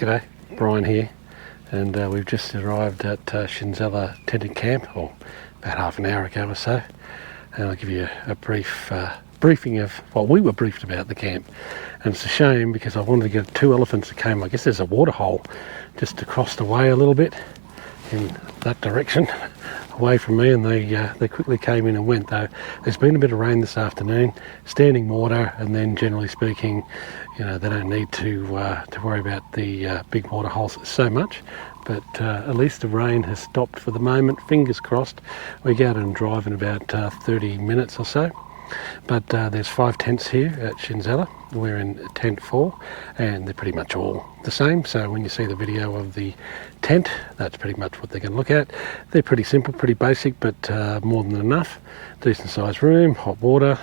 G'day, Brian here, and we've just arrived at Shindzela Tented Camp, or about half an hour ago or so, and I'll give you a brief briefing of what we were briefed about the camp. And it's a shame because I wanted to get 2 elephants that came, I guess there's a water hole just across the way a little bit in that direction away from me, and they quickly came in and went. Though there's been a bit of rain this afternoon, standing water, and then generally speaking, you know, they don't need to worry about the big water holes so much. But at least the rain has stopped for the moment. Fingers crossed we go out and drive in about 30 minutes or so. But there's 5 tents here at Shindzela. We're in tent 4, and they're pretty much all the same. So when you see the video of the tent, that's pretty much what they're going to look at. They're pretty simple, pretty basic, but more than enough. Decent sized room, hot water,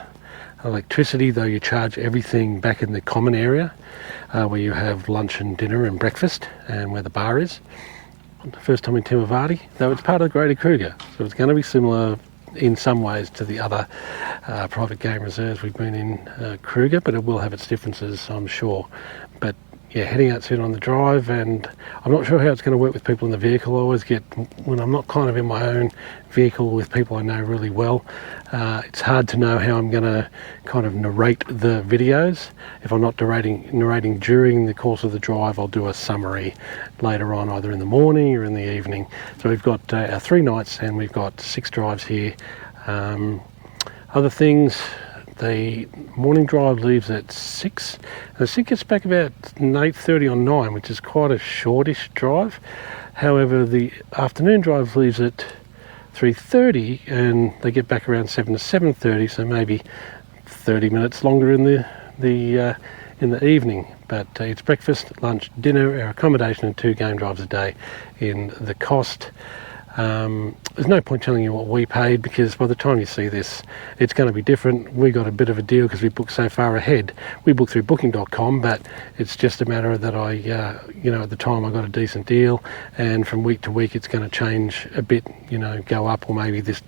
electricity, though you charge everything back in the common area where you have lunch and dinner and breakfast, and where the bar is. First time in Timbavati, though it's part of the Greater Kruger, so it's going to be similar in some ways to the other private game reserves we've been in Kruger, but it will have its differences, I'm sure. But yeah, heading out soon on the drive, and I'm not sure how it's going to work with people in the vehicle. I always get, when I'm not kind of in my own vehicle with people I know really well, it's hard to know how I'm going to kind of narrate the videos. If I'm not narrating during the course of the drive, I'll do a summary later on, either in the morning or in the evening. So we've got our 3 nights, and we've got 6 drives here. Other things, the morning drive leaves at 6, and the gets back about 8:30 or 9, which is quite a shortish drive. However, the afternoon drive leaves at 3:30, and they get back around 7 to 7:30, so maybe 30 minutes longer in the evening. But it's breakfast, lunch, dinner, our accommodation, and 2 game drives a day in the cost. There's no point telling you what we paid, because by the time you see this, it's going to be different. We got a bit of a deal because we booked so far ahead. We booked through booking.com, but it's just a matter that I, you know, at the time I got a decent deal, and from week to week it's going to change a bit, you know, go up, or maybe this,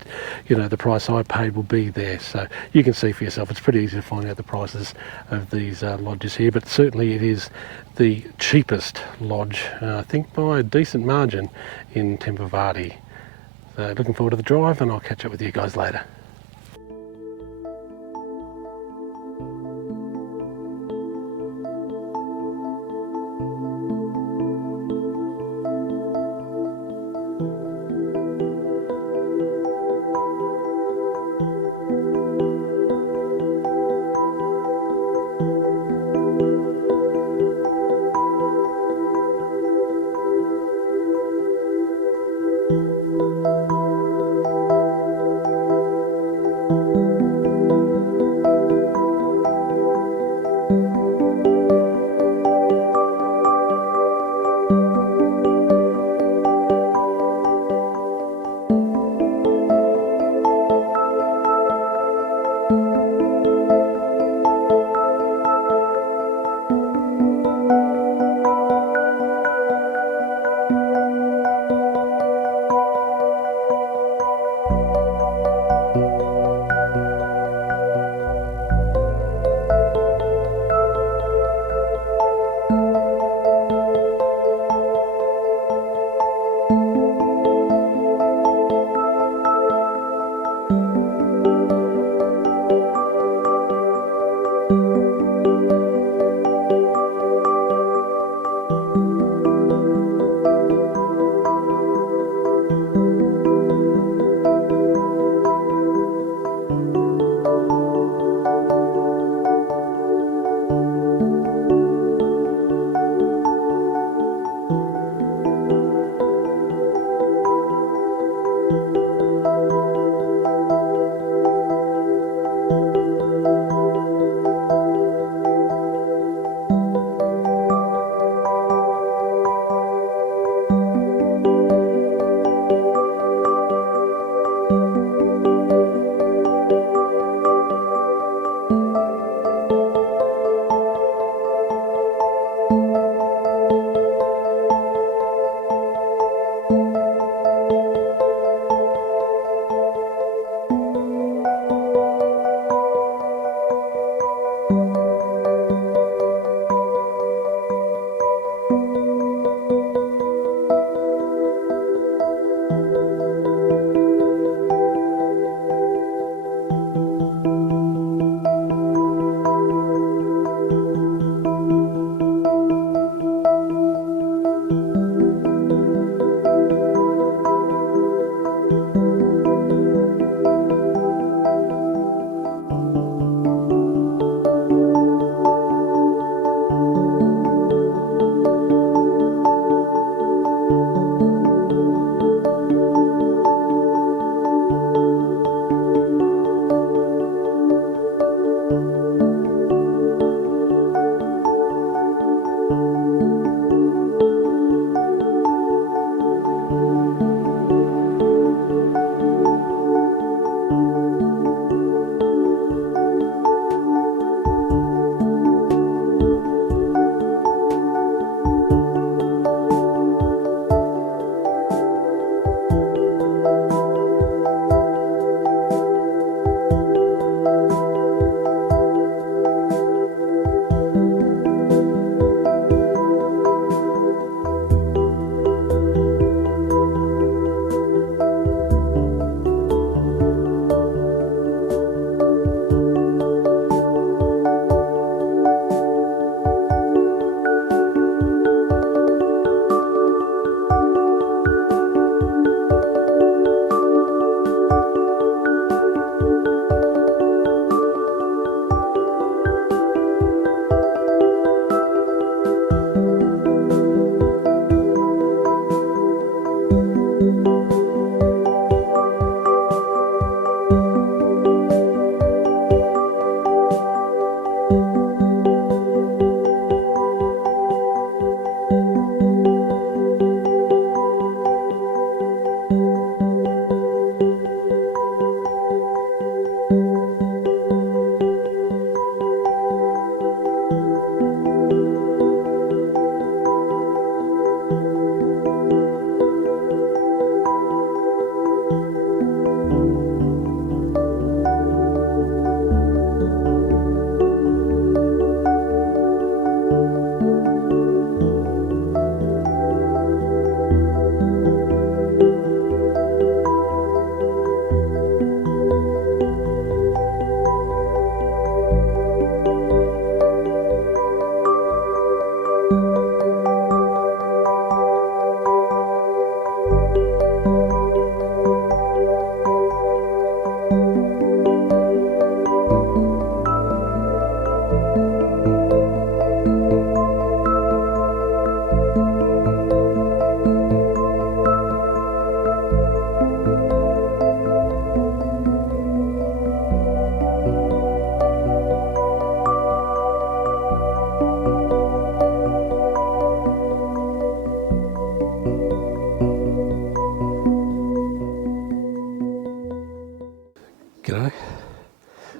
you know, the price I paid will be there. So you can see for yourself. It's pretty easy to find out the prices of these lodges here, but certainly it is the cheapest lodge, I think by a decent margin, in Timbavati. So looking forward to the drive, and I'll catch up with you guys later.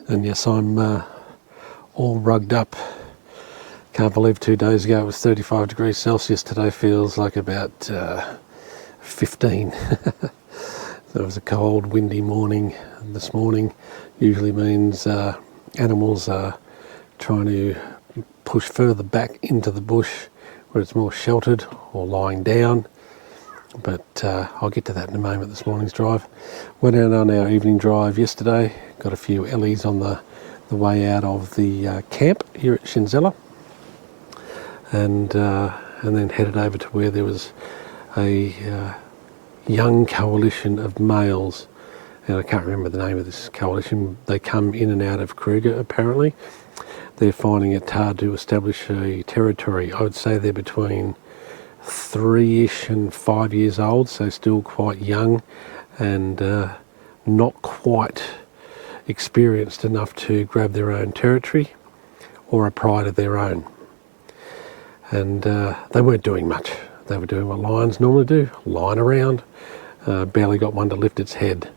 And yes, I'm all rugged up. Can't believe 2 days ago it was 35 degrees Celsius. Today feels like about 15. So it was a cold, windy morning this morning. Usually means animals are trying to push further back into the bush where it's more sheltered or lying down. But I'll get to that in a moment. This morning's drive. Went out on our evening drive yesterday. Got a few ellies on the way out of the camp here at Shindzela. And then headed over to where there was a young coalition of males, and I can't remember the name of this coalition. They come in and out of Kruger apparently. They're finding it hard to establish a territory. I would say they're between 3-ish and 5 years old, so still quite young and not quite experienced enough to grab their own territory or a pride of their own. And they weren't doing much. They were doing what lions normally do, lying around. Barely got one to lift its head.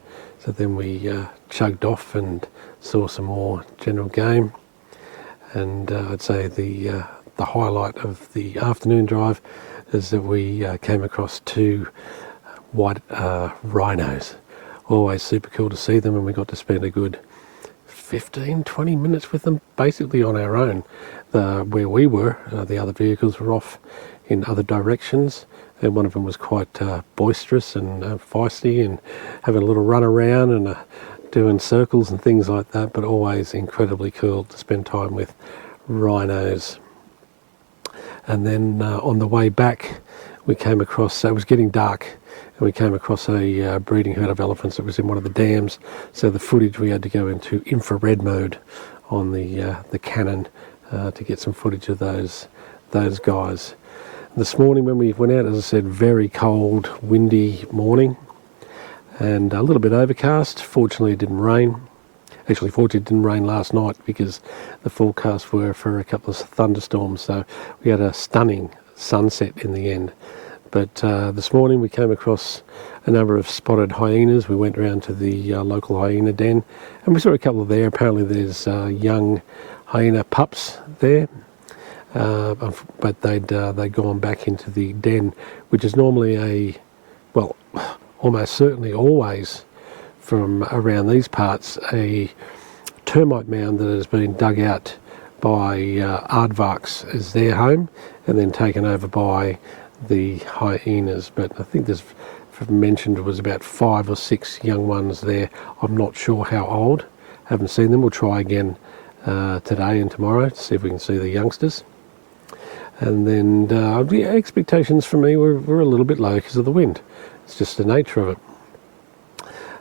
So then we chugged off and saw some more general game. And I'd say the highlight of the afternoon drive is that we came across 2 white rhinos. Always super cool to see them, and we got to spend a good 15-20 minutes with them, basically on our own. Where we were, the other vehicles were off in other directions, and one of them was quite boisterous and feisty and having a little run around and doing circles and things like that, but always incredibly cool to spend time with rhinos. And then on the way back we came across, so it was getting dark, and we came across a breeding herd of elephants that was in one of the dams. So the footage, we had to go into infrared mode on the Canon to get some footage of those guys. This morning when we went out, as I said, very cold, windy morning and a little bit overcast. Fortunately it didn't rain. Actually, fortunately it didn't rain last night because the forecasts were for a couple of thunderstorms, so we had a stunning sunset in the end. But this morning we came across a number of spotted hyenas. We went around to the local hyena den and we saw a couple there. Apparently there's young hyena pups there, but they'd gone back into the den, which is normally almost certainly always from around these parts, a termite mound that has been dug out by aardvarks as their home and then taken over by the hyenas. But I think there's mentioned it was about 5 or 6 young ones there. I'm not sure how old, haven't seen them. We'll try again today and tomorrow to see if we can see the youngsters. And then the expectations for me were a little bit low because of the wind. It's just the nature of it.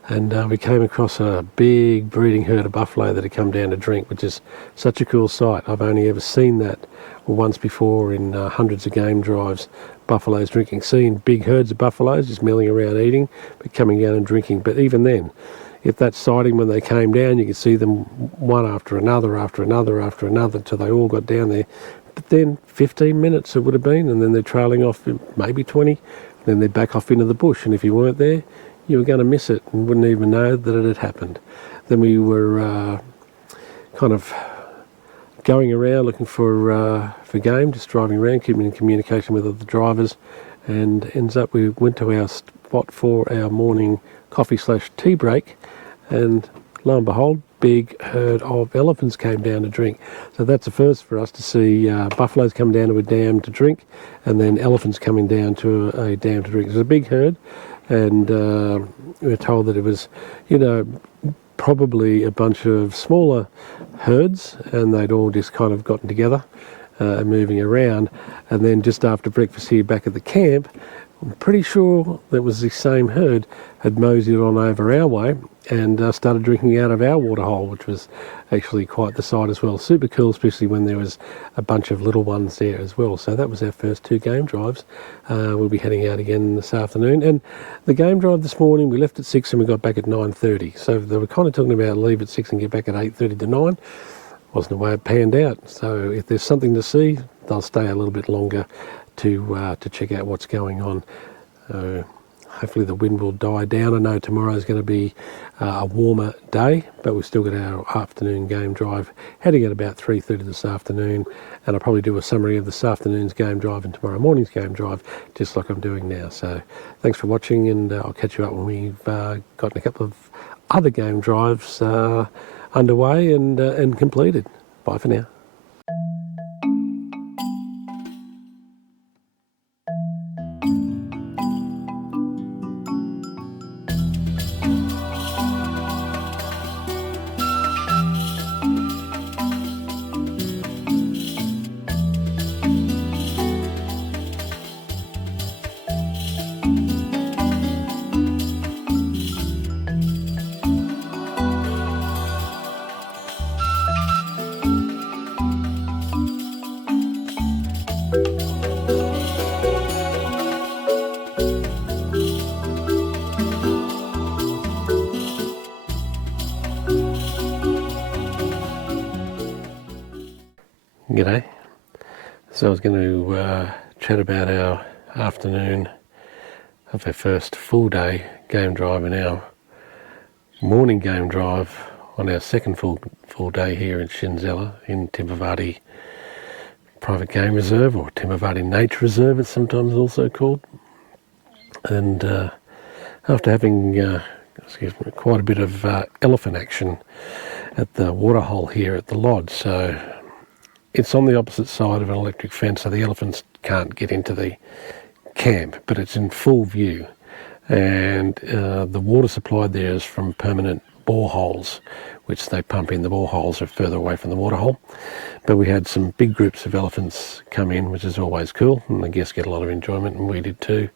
And we came across a big breeding herd of buffalo that had come down to drink, which is such a cool sight. I've only ever seen that once before in hundreds of game drives, buffaloes drinking. Seeing big herds of buffaloes just milling around eating, but coming down and drinking. But even then, if that sighting, when they came down, you could see them one after another, until they all got down there. But then 15 minutes it would have been, and then they're trailing off, maybe 20, then they're back off into the bush. And if you weren't there, you were going to miss it and wouldn't even know that it had happened. Then we were kind of going around looking for game, just driving around, keeping in communication with other drivers, and ends up we went to our spot for our morning coffee/tea break, and lo and behold, big herd of elephants came down to drink. So that's the first for us to see buffaloes come down to a dam to drink, and then elephants coming down to a dam to drink. It was a big herd, and we were told that it was, probably a bunch of smaller herds, and they'd all just kind of gotten together and moving around. And then just after breakfast here back at the camp, I'm pretty sure that was the same herd had moseyed on over our way and started drinking out of our waterhole, which was actually quite the sight as well. Super cool, especially when there was a bunch of little ones there as well. So that was our first 2 game drives. We'll be heading out again this afternoon. And the game drive this morning, we left at 6 and we got back at 9:30. So they were kind of talking about leave at 6 and get back at 8:30 to 9. Wasn't the way it panned out. So if there's something to see, they'll stay a little bit longer to check out what's going on. hopefully the wind will die down. I know tomorrow's going to be a warmer day, but we've still got our afternoon game drive heading at about 3:30 this afternoon, and I'll probably do a summary of this afternoon's game drive and tomorrow morning's game drive, just like I'm doing now. So thanks for watching, and I'll catch you up when we've gotten a couple of other game drives underway and completed. Bye for now. G'day. So I was going to chat about our afternoon of our first full day game drive and our morning game drive on our second full day here in Shindzela in Timbavati Private Game Reserve, or Timbavati Nature Reserve it's sometimes also called. And after having quite a bit of elephant action at the waterhole here at the lodge, so it's on the opposite side of an electric fence, so the elephants can't get into the camp, but it's in full view. And the water supply there is from permanent boreholes, which they pump in. The boreholes are further away from the waterhole. But we had some big groups of elephants come in, which is always cool, and the guests get a lot of enjoyment, and we did too.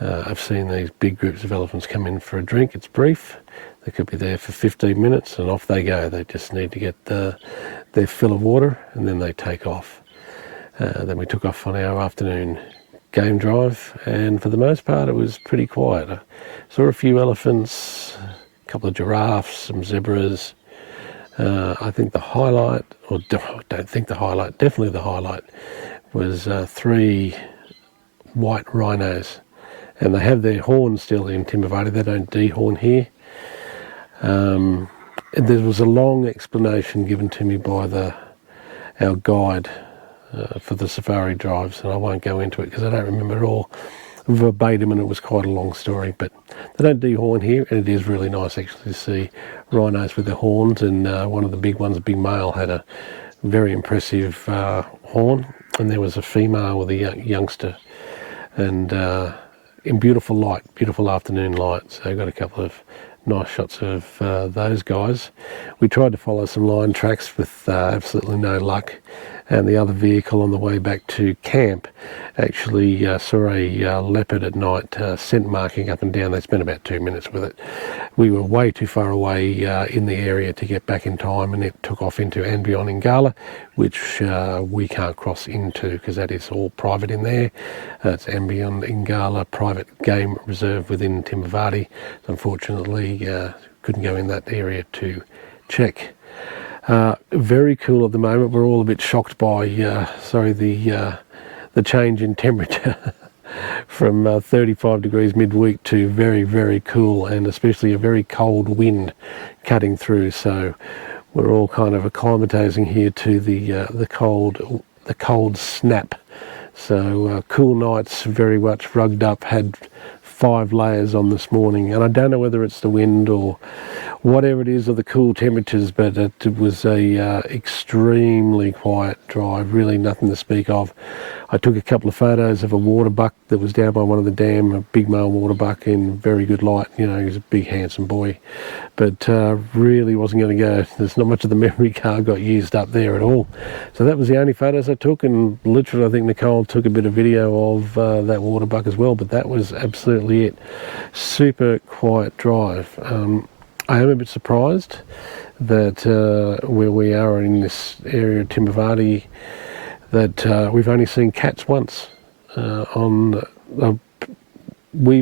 I've seen these big groups of elephants come in for a drink. It's brief. They could be there for 15 minutes and off they go. They just need to get their fill of water and then they take off. Then we took off on our afternoon game drive, and for the most part it was pretty quiet. I saw a few elephants, a couple of giraffes, some zebras. I think the highlight, definitely the highlight was 3 white rhinos. And they have their horns still in Timbavati. They don't dehorn here. There was a long explanation given to me by our guide for the safari drives, and I won't go into it because I don't remember it all verbatim, and it was quite a long story. But they don't dehorn here, and it is really nice actually to see rhinos with their horns. And one of the big ones, a big male, had a very impressive horn, and there was a female with a youngster, and in beautiful light, beautiful afternoon light. So I got a couple of nice shots of those guys. We tried to follow some line tracks with absolutely no luck, and the other vehicle on the way back to camp actually saw a leopard at night scent marking up and down. They spent about 2 minutes with it. We were way too far away in the area to get back in time, and it took off into and beyond Ingala, which we can't cross into because that is all private in there. It's Ambient Ingala Private Game Reserve within Timbavati. So unfortunately, couldn't go in that area to check. Very cool at the moment. We're all a bit shocked by the change in temperature from 35 degrees midweek to very, very cool, and especially a very cold wind cutting through. So we're all kind of acclimatizing here to the cold snap. So cool nights, very much rugged up, had 5 layers on this morning, and I don't know whether it's the wind or whatever it is, or the cool temperatures, but it was a extremely quiet drive, really nothing to speak of. I took a couple of photos of a water buck that was down by one of the dam, a big male water buck in very good light. You know, he's a big handsome boy, but really wasn't going to go. There's not much of the memory card got used up there at all. So that was the only photos I took, and literally I think Nicole took a bit of video of that water buck as well, but that was absolutely it. Super quiet drive. I am a bit surprised that where we are in this area of Timbavati, that we've only seen cats once. We've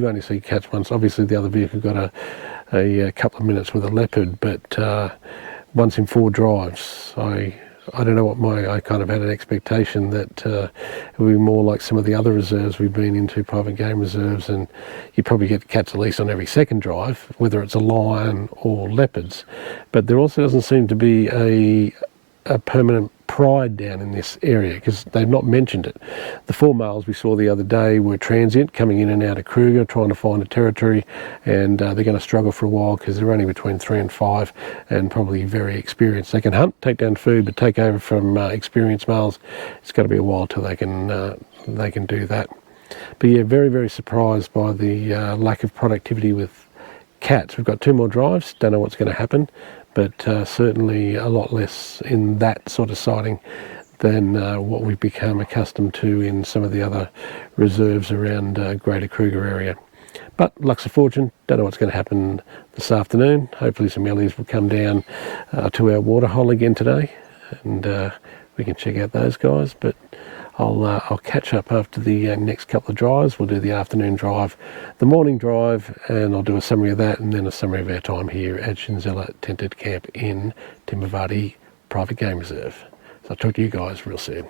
only seen cats once. Obviously the other vehicle got a couple of minutes with a leopard, but once in 4 drives. I I don't know what I kind of had an expectation that it would be more like some of the other reserves we've been into, private game reserves, and you probably get cats at least on every second drive, whether it's a lion or leopards. But there also doesn't seem to be a permanent pride down in this area, because they've not mentioned it. The 4 males we saw the other day were transient, coming in and out of Kruger, trying to find a territory, and they're going to struggle for a while because they're only between 3 and 5 and probably very experienced. They can hunt, take down food, but take over from experienced males, it's got to be a while till they can do that. But yeah, very, very surprised by the lack of productivity with cats. We've got 2 more drives, don't know what's going to happen, but certainly a lot less in that sort of sighting than what we've become accustomed to in some of the other reserves around Greater Kruger area. But luck's of fortune, don't know what's going to happen this afternoon. Hopefully some ellies will come down to our waterhole again today, and we can check out those guys. But I'll catch up after the next couple of drives. We'll do the afternoon drive, the morning drive, and I'll do a summary of that, and then a summary of our time here at Shindzela Tented Camp in Timbavati Private Game Reserve. So I'll talk to you guys real soon.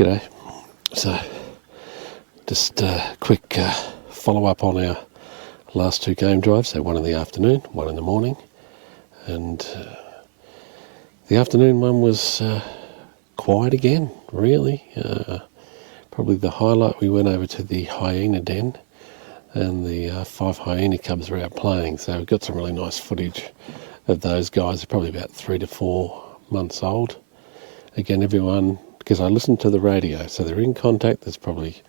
G'day. So, just a quick follow-up on our last two game drives. So one in the afternoon, one in the morning. And the afternoon one was quiet again, really. Probably the highlight, we went over to the hyena den, and the 5 hyena cubs were out playing. So we got some really nice footage of those guys. They're probably about 3 to 4 months old. Again, everyone, because I listened to the radio, so they're in contact. There's probably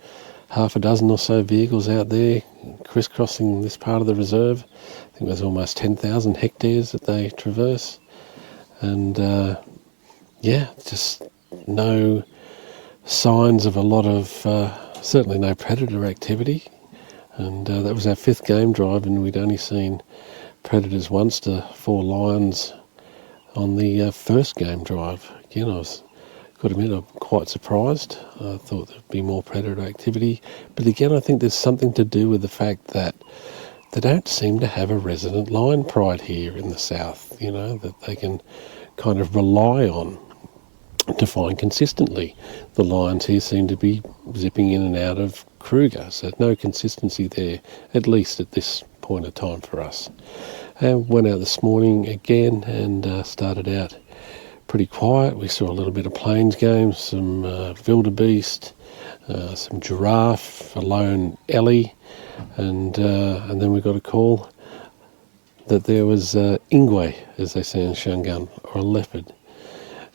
half a dozen or so vehicles out there crisscrossing this part of the reserve. I think there's almost 10,000 hectares that they traverse. And just no signs of a lot of, certainly no predator activity. And that was our 5th game drive, and we'd only seen predators once to 4 lions on the first game drive. Again, I was, got to admit, I'm quite surprised. I thought there'd be more predator activity. But again, I think there's something to do with the fact that they don't seem to have a resident lion pride here in the south, that they can kind of rely on to find consistently. The lions here seem to be zipping in and out of Kruger, so no consistency there, at least at this point of time for us. And went out this morning again and started out pretty quiet. We saw a little bit of plains game, some wildebeest, some giraffe, a lone ellie, and then we got a call that there was ingwe, as they say in Shangaan, or a leopard.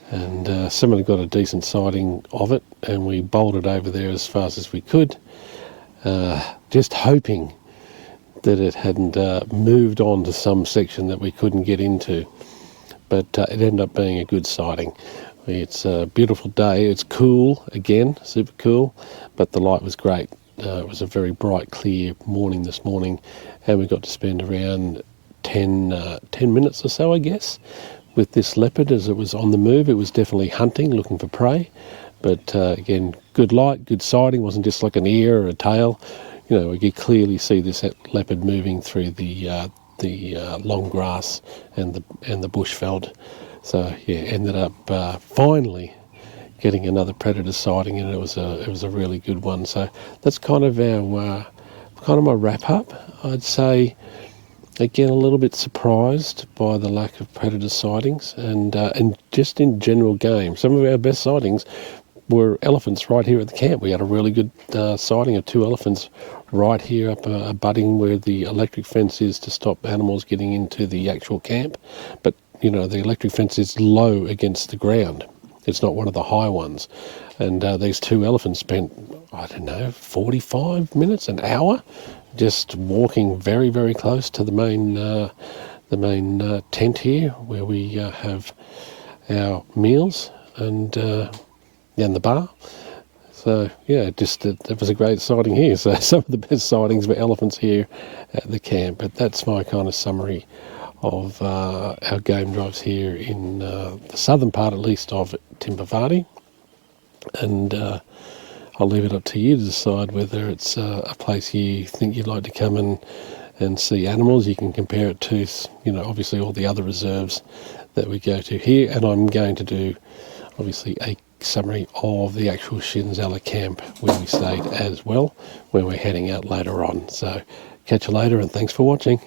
And somebody got a decent sighting of it, and we bolted over there as fast as we could, just hoping that it hadn't moved on to some section that we couldn't get into. But it ended up being a good sighting. It's a beautiful day. It's cool again, super cool, but the light was great. It was a very bright, clear morning this morning, and we got to spend around 10 minutes or so, I guess, with this leopard as it was on the move. It was definitely hunting, looking for prey, but again, good light, good sighting. Wasn't just like an ear or a tail. We could clearly see this leopard moving through the long grass and the bushveld. So yeah, ended up finally getting another predator sighting, and it was a really good one. So that's kind of my wrap up. I'd say again a little bit surprised by the lack of predator sightings, and just in general game. Some of our best sightings were elephants right here at the camp. We had a really good sighting of 2 elephants right here up abutting where the electric fence is to stop animals getting into the actual camp. But, the electric fence is low against the ground. It's not one of the high ones. And these 2 elephants spent, 45 minutes, an hour, just walking very, very close to the main tent here where we have our meals and the bar. So yeah, it was a great sighting here. So some of the best sightings were elephants here at the camp. But that's my kind of summary of our game drives here in the southern part, at least, of Timbavati. And I'll leave it up to you to decide whether it's a place you think you'd like to come and see animals. You can compare it to, obviously all the other reserves that we go to here. And I'm going to do, obviously, a summary of the actual Shindzela camp where we stayed as well, where we're heading out later on. So catch you later, and thanks for watching.